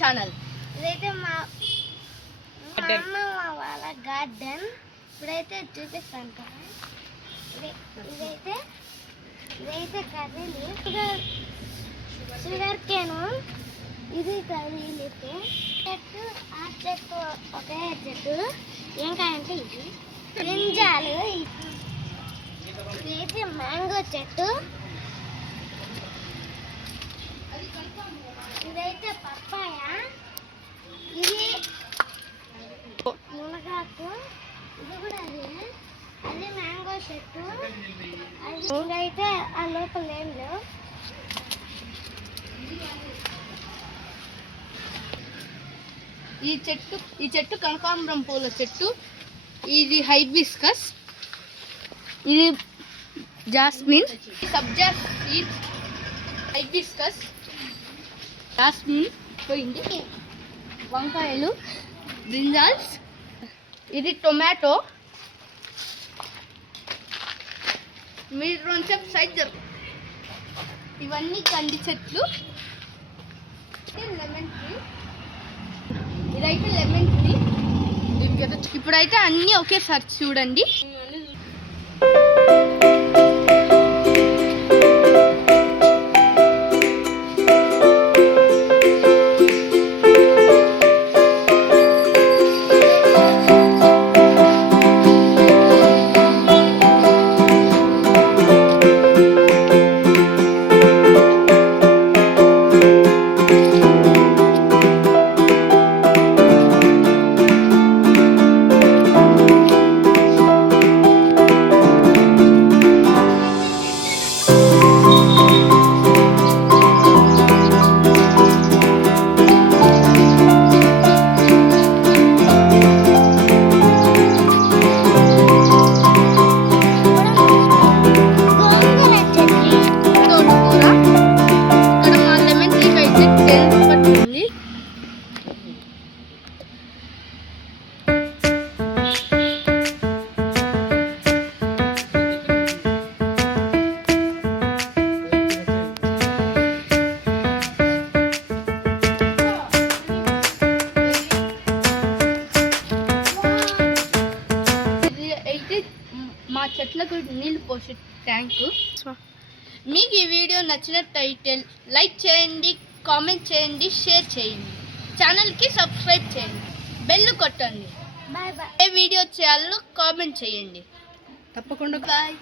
Channel. ఇదైతే మా అమ్మ వాళ్ళ గార్డెన్. ఇప్పుడైతే చూపిస్తాను కదా. ఇదైతే కర్రీ లీఫ్, షుగర్ కేను. ఇది కర్రీ లీఫ్ చెట్టు. ఆ చెట్టు ఒకే చెట్టు. ఇంకా అంటే ఇది బ్రింజాలు. ఇదైతే మ్యాంగో చెట్టు. ఇదైతే పప్పాయ. ఇది మునగాకు. ఇది కూడా అది మ్యాంగో చెట్టు. ఇదైతే ఆ లోపల ఏం లేవు. ఈ చెట్టు కనకాంబరం పూల చెట్టు. ఇది హైబిస్కస్. ఇది జాస్మిన్. సబ్జా సీడ్స్. హైబిస్కస్, జాస్మిన్ పోయింది. వంకాయలు, బ్రింజాల్స్. ఇది టొమాటో. మీరు కొంచెం సైడ్ జరుపు. ఇవన్నీ కంది చెట్లు. Lemon tree. ఇదైతే లెమన్ ట్రీ. ఇప్పుడైతే అన్నీ ఒకేసారి చూడండి. మా చెట్లకు నీళ్ళు పోసే ట్యాంకు. మీకు ఈ వీడియో నచ్చినట్టయితే లైక్ చేయండి, కామెంట్ చేయండి, షేర్ చేయండి, ఛానల్కి సబ్స్క్రైబ్ చేయండి, బెల్ కొట్టండి. Bye bye. ఏ వీడియో చేయాలో కామెంట్ చేయండి. తప్పకుండా బాయ్.